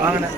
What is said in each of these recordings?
வாங்கினேன்.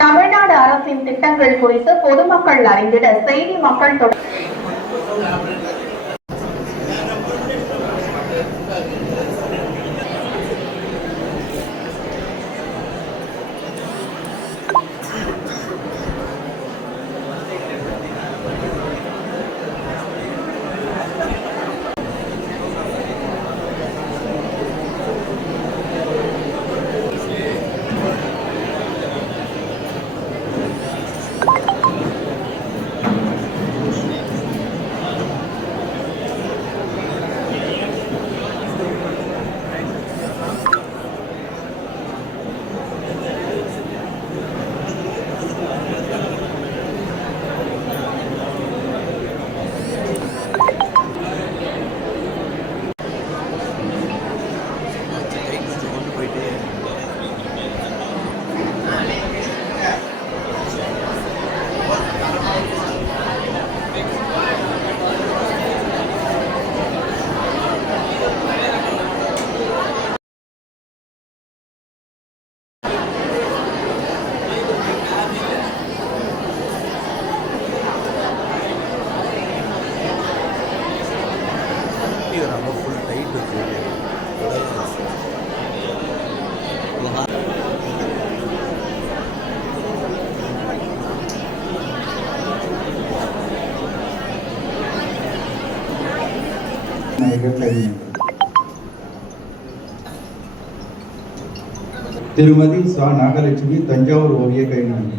தமிழ்நாடு அரசின் திட்டங்கள் குறித்து பொதுமக்கள் அறிந்திட செய்தி மக்கள் தொடர்பு வீடியோ ரொம்ப ஃபுல் டைட் இருக்கு. திருமதி சா நாகலட்சுமி தஞ்சாவூர் ஓவிய கைவினை.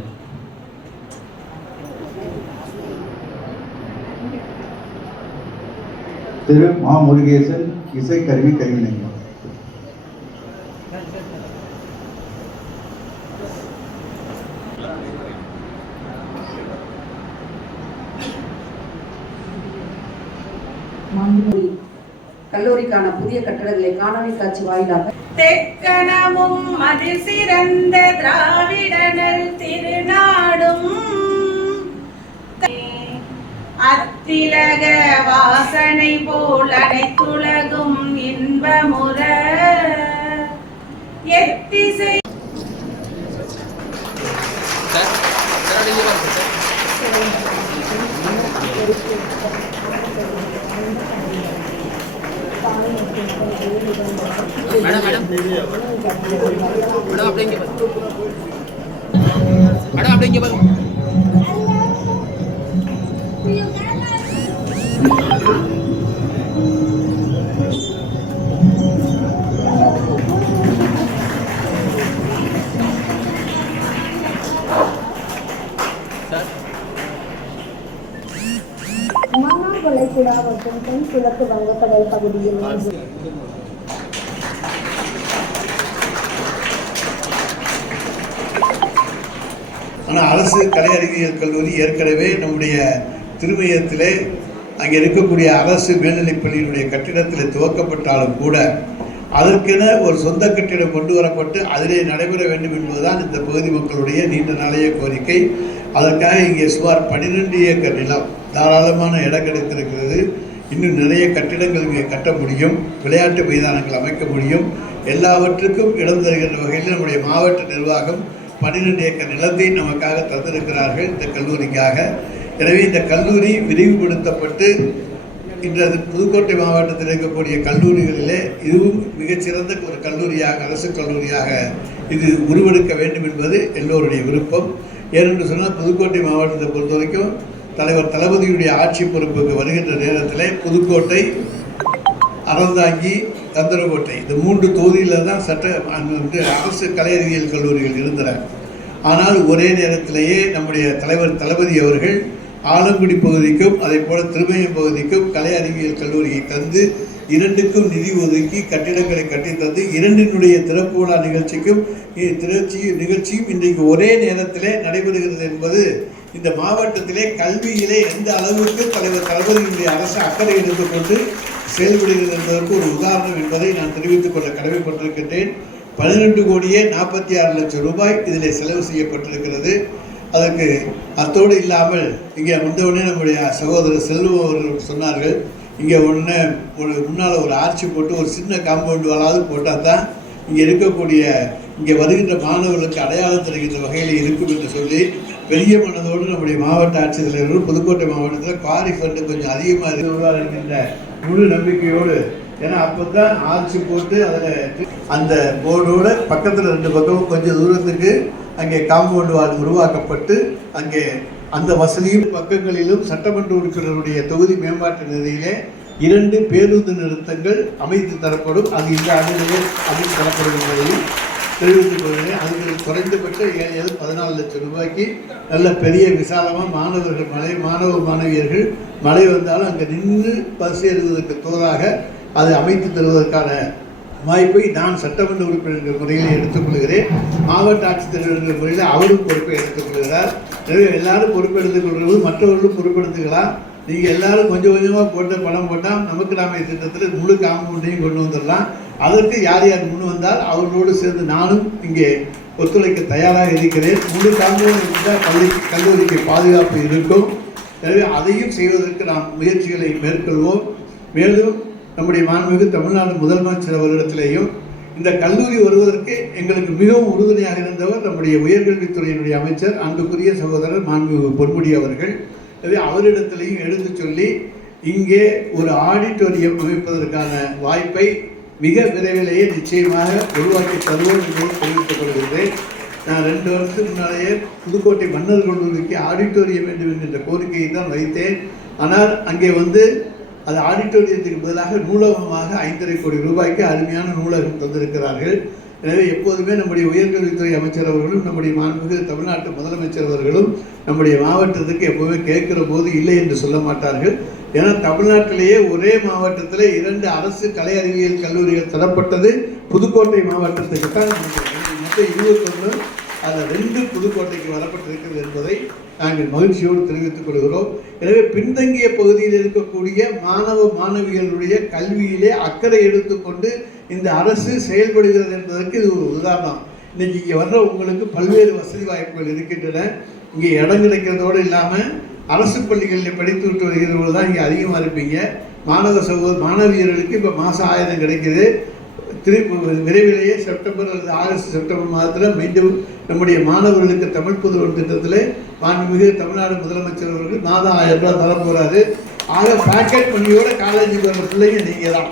திரு மா முருகேசன் இசைக்கருவி கைவினை. கல்லூரிக்கான புதிய கட்டடங்களை காணொலி காட்சி வாயிலாக தெக்கணமும் அது சிறந்த திராவிடனல் திருநாடும் அத்திலக வாசனை போல் அனைத்துலகும் இன்பமுற எத்திசை மேடம் மேடம் மேடம் அப்படிங்க மேடம் அப்படிங்க பாருங்க. மன்னார் வளைகுடா மற்றும் தென்கிழக்கு வங்கக்கடல் பகுதியில் ஆனால் அரசு கலை அறிவியல் கல்லூரி ஏற்கனவே நம்முடைய திருமையத்திலே அங்கே இருக்கக்கூடிய அரசு மேல்நிலைப்பள்ளியினுடைய கட்டிடத்தில் துவக்கப்பட்டாலும் கூட அதற்கென ஒரு சொந்த கட்டிடம் கொண்டு வரப்பட்டு அதிலே நடைபெற வேண்டும் என்பதுதான் இந்த பகுதி மக்களுடைய நீண்ட நாளைய கோரிக்கை. அதற்காக இங்கே சுமார் 12 ஏக்கர் நிலம் தாராளமான இடம் கிடைத்திருக்கிறது. இன்னும் நிறைய கட்டிடங்கள் இங்கே கட்ட முடியும், விளையாட்டு மைதானங்கள் அமைக்க முடியும். எல்லாவற்றுக்கும் இடம் தருகின்ற வகையில் நம்முடைய மாவட்ட நிர்வாகம் 12 ஏக்கர் நிலத்தை நமக்காக தந்திருக்கிறார்கள் இந்த கல்லூரிக்காக. எனவே இந்த கல்லூரி விரிவுபடுத்தப்பட்டு இன்று புதுக்கோட்டை மாவட்டத்தில் இருக்கக்கூடிய கல்லூரிகளிலே இதுவும் மிகச்சிறந்த ஒரு கல்லூரியாக, அரசு கல்லூரியாக இது உருவெடுக்க வேண்டும் என்பது எல்லோருடைய விருப்பம். ஏனென்று சொன்னால் புதுக்கோட்டை மாவட்டத்தை பொறுத்த வரைக்கும் தலைவர் தளபதியுடைய ஆட்சி பொறுப்புக்கு வருகின்ற நேரத்தில் புதுக்கோட்டை, அறந்தாங்கி, தந்தரக்கோட்டை இந்த 3 தொகுதியில் தான் அரசு கலை அறிவியல் கல்லூரிகள் இருந்தன. ஆனால் ஒரே நேரத்திலேயே நம்முடைய தலைவர் தளபதி அவர்கள் ஆலங்குடி பகுதிக்கும் அதே போல திருமயம் பகுதிக்கும் கலை அறிவியல் கல்லூரியை தந்து 2க்கும் நிதி ஒதுக்கி கட்டிடங்களை கட்டித்தந்து 2னுடைய திறப்பு விழா நிகழ்ச்சியும் இன்றைக்கு ஒரே நேரத்திலே நடைபெறுகிறது என்பது இந்த மாவட்டத்திலே கல்வியிலே எந்த அளவுக்கு தலைவர் தளபதியினுடைய அரசு அக்கறை எடுத்துக்கொண்டு செயல்படுகிறது என்பதற்கு ஒரு உதாரணம் என்பதை நான் தெரிவித்துக் கொள்ள கடமைப்பட்டிருக்கின்றேன். 12,46,00,000 ரூபாய் இதில் செலவு செய்யப்பட்டிருக்கிறது. அதற்கு அத்தோடு இல்லாமல் இங்கே வந்தவுடனே நம்முடைய சகோதரர் செல்வம் அவர்கள் சொன்னார்கள், இங்கே முன்னால் ஒரு ஆர்ச்சி போட்டு ஒரு சின்ன காம்பவுண்ட் வாலாவது போட்டால் தான் இங்கே இருக்கக்கூடிய இங்கே வருகின்ற மாணவர்களுக்கு அடையாளம் தருகின்ற வகையில் இருக்கும் என்று சொல்லி பெரிய மனதோடு நம்முடைய மாவட்ட ஆட்சித்தலைவர்கள் புதுக்கோட்டை மாவட்டத்தில் குவாரி ஃபண்டு கொஞ்சம் அதிகமாக இருக்கிறார் என்கின்ற முழு நம்பிக்கையோடு, ஏன்னா அப்போ தான் ஆர்ச்சி போட்டு அதில் அந்த போர்டோடு பக்கத்தில் 2 பக்கமும் கொஞ்சம் தூரத்துக்கு அங்கே காம்பவுண்ட் வால் உருவாக்கப்பட்டு அங்கே அந்த வசதியும் பக்கங்களிலும் சட்டமன்ற உறுப்பினருடைய தொகுதி மேம்பாட்டு நிதியிலே 2 பேருந்து நிறுத்தங்கள் அமைத்து தரப்படும். அது இந்த ஆண்டிலேயே அமைத்து தரப்படும் என்பதையும் தெரிவித்துக் கொள்கிறேன். அதுக்கு குறைந்தபட்ச 14 லட்சம் ரூபாய்க்கு நல்ல பெரிய விசாலமாக மாணவ மாணவியர்கள் மழை வந்தாலும் அங்கே நின்று பஸ் ஏறுவதற்கு தோதாக அதை அமைத்து தருவதற்கான வாய்ப்பை நான் சட்டமன்ற உறுப்பினர்கள் முறையில் எடுத்துக்கொள்கிறேன். மாவட்ட ஆட்சித்தலைவர்கள் முறையில் அவரும் பொறுப்பை எடுத்துக்கொள்கிறார். எனவே எல்லாரும் பொறுப்பெடுத்துக் கொள்வது மற்றவர்களும் பொறுப்பெடுத்துக்கலாம். நீங்கள் எல்லாரும் கொஞ்சம் கொஞ்சமாக போட்டு பணம் போட்டால் நமக்கு நாம திட்டத்தில் முழு காம்பவுண்டையும் கொண்டு வந்துடலாம். அதற்கு யார் யார் முன் வந்தால் அவர்களோடு சேர்ந்து நானும் இங்கே ஒத்துழைக்க தயாராக இருக்கிறேன். முழு காம்பவுண்ட் இருந்தால் கல்லூரிக்கு பாதுகாப்பு இருக்கும். எனவே அதையும் செய்வதற்கு நாம் முயற்சிகளை மேற்கொள்வோம். மேலும் நம்முடைய மாண்புமிகு தமிழ்நாடு முதலமைச்சர் அவர்களிடத்திலேயும் இந்த கல்லூரி வருவதற்கு எங்களுக்கு மிகவும் உறுதுணையாக இருந்தவர் நம்முடைய உயர்கல்வித்துறையினுடைய அமைச்சர் அன்புக்குரிய சகோதரர் மாண்புமிகு பொன்முடி அவர்கள். எனவே அவரிடத்திலையும் எடுத்து சொல்லி இங்கே ஒரு ஆடிட்டோரியம் அமைப்பதற்கான வாய்ப்பை மிக விரைவிலேயே நிச்சயமாக உருவாக்கி தருவோம் என்பதை தெரிவித்துக் கொள்கிறேன். நான் 2 வருஷத்துக்கு முன்னாலேயே புதுக்கோட்டை மன்னர் கல்லூரிக்கு ஆடிட்டோரியம் வேண்டும் என்கின்ற கோரிக்கையை தான் வைத்தேன். ஆனால் அங்கே அது ஆடிட்டோரியத்துக்கு பதிலாக நூலகமாக 5,5 கோடி ரூபாய்க்கு அருமையான நூலகம் தந்திருக்கிறார்கள். எனவே எப்போதுமே நம்முடைய உயர்கல்வித்துறை அமைச்சர் அவர்களும் நம்முடைய மாண்புமிகு தமிழ்நாட்டு முதலமைச்சர் அவர்களும் நம்முடைய மாவட்டத்துக்கு எப்போதுமே கேட்கிற போது இல்லை என்று சொல்ல மாட்டார்கள். ஏன்னா தமிழ்நாட்டிலேயே ஒரே மாவட்டத்தில் 2 அரசு கலை அறிவியல் கல்லூரிகள் தரப்பட்டது புதுக்கோட்டை மாவட்டத்துக்கு தான். மொத்தம் 21, அதில் 2 புதுக்கோட்டைக்கு வரப்பட்டிருக்கிறது என்பதை நாங்கள் மகிழ்ச்சியோடு தெரிவித்துக் கொள்கிறோம். எனவே பின்தங்கிய பகுதியில் இருக்கக்கூடிய மாணவ மாணவிகளுடைய கல்வியிலே அக்கறை எடுத்துக்கொண்டு இந்த அரசு செயல்படுகிறது என்பதற்கு இது ஒரு உதாரணம். இன்னைக்கு இங்கே வர்ற உங்களுக்கு பல்வேறு வசதி வாய்ப்புகள் இருக்கின்றன. இங்கே இடம் கிடைக்கிறதோடு இல்லாமல் அரசு பள்ளிகளில் படித்து விட்டு வருகிறவர்கள் தான் இங்கே அதிகமாக இருப்பீங்க. மாணவியர்களுக்கு இப்போ மாதம் 1000 கிடைக்குது. விரைவிலேயே செப்டம்பர் அல்லது ஆகஸ்ட் செப்டம்பர் மாதத்தில் மீண்டும் நம்முடைய மாணவர்களுக்கு தமிழ் புதுவன் திட்டத்தில் மாண்புமிகு தமிழ்நாடு முதலமைச்சர் அவர்கள் மாதம் 1000 ரூபாய் தர போகிறாரு. ஆக பேக்கெட் பண்ணியோட காலேஜுக்கு வர பிள்ளைங்க நீங்கள் தான்.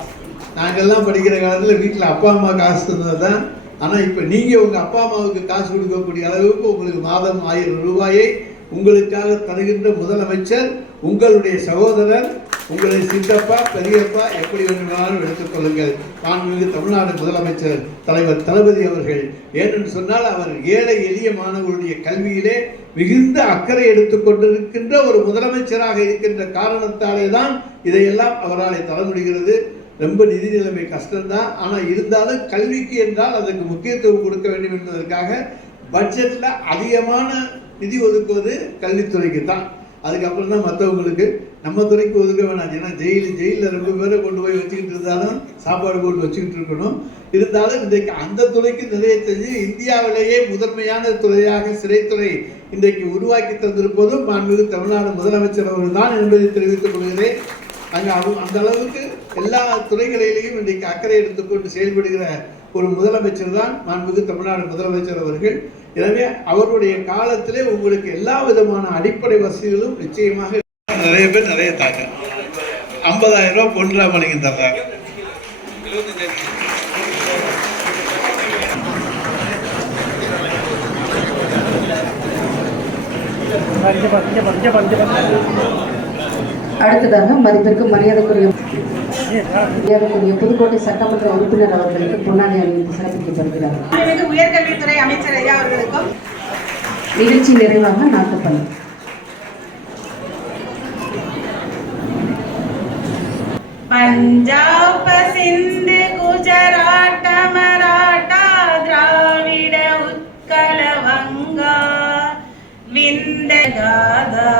நாங்கள்லாம் படிக்கிற காலத்தில் வீட்டில் அப்பா அம்மா காசு தந்தது தான். ஆனால் இப்போ நீங்கள் உங்கள் அப்பா அம்மாவுக்கு காசு கொடுக்கக்கூடிய அளவுக்கு உங்களுக்கு மாதம் 1000 ரூபாயை உங்களுக்காக தருகின்ற முதலமைச்சர் உங்களுடைய சகோதரர், உங்களுடைய சித்தப்பா பெரியப்பா எப்படி வேண்டுமானாலும் எடுத்துக்கொள்ளுங்கள். மாண்புமிகு தமிழ்நாடு முதலமைச்சர் தலைவர் தளபதி அவர்கள் ஏனென்று சொன்னால் அவர் ஏழை எளிய மாணவர்களுடைய கல்வியிலே மிகுந்த அக்கறை எடுத்துக்கொண்டிருக்கின்ற ஒரு முதலமைச்சராக இருக்கின்ற காரணத்தாலே தான் இதையெல்லாம் அவரால் தர முடிகிறது. ரொம்ப நிதி நிலைமை கஷ்டம்தான். ஆனால் இருந்தாலும் கல்விக்கு என்றால் அதற்கு முக்கியத்துவம் கொடுக்க வேண்டும் என்பதற்காக பட்ஜெட்டில் அதிகமான நிதி ஒதுக்குவது கல்வித்துறைக்கு தான். அதுக்கப்புறம் தான் மற்றவங்களுக்கு நம்ம துறைக்கு ஒதுக்க வேணாம். ஏன்னா ஜெயிலில் ரொம்ப பேரை கொண்டு போய் வச்சுக்கிட்டு இருந்தாலும் சாப்பாடு போட்டு வச்சுக்கிட்டு இருக்கணும். இருந்தாலும் இன்றைக்கு அந்த துறைக்கு நிறைய தெரிஞ்சு இந்தியாவிலேயே முதன்மையான துறையாக சிறைத்துறை இன்றைக்கு உருவாக்கி தந்திருப்பதும் மாண்புமிகு தமிழ்நாடு முதலமைச்சர் அவர்கள் தான் என்பதை தெரிவித்துக் கொள்கிறேன். அங்கே அந்த அளவுக்கு எல்லா துறைகளிலேயும் இன்றைக்கு அக்கறை எடுத்துக்கொண்டு செயல்படுகிற ஒரு முதலமைச்சர் தான் மாண்புமிகு தமிழ்நாடு முதலமைச்சர் அவர்கள். எனவே அவருடைய காலத்திலே உங்களுக்கு எல்லா விதமான அடிப்படை வசதிகளும் நிச்சயமாக நிறைய பேர் நிறைய தாங்க 50,000 ரூபாய் பொன்ராமலிங்கம் தர்றாங்க. அடுத்ததாக மதிப்பிற்கு மரியாதைக்குரிய புதுக்கோட்டை சட்டமன்ற உறுப்பினர் அவர்களுக்கு பொன்னாடை அணிவித்து சிறப்பிக்கப்படுகிறார். உயர்கல்வித்துறை அமைச்சர் ஐயா அவர்களுக்கும் நிகழ்ச்சி நிறைவாக நாட்டுப்பணி. பஞ்சாப் சிந்து குஜராட் மராட்டா திராவிட உத்கல வங்கா விந்த காதா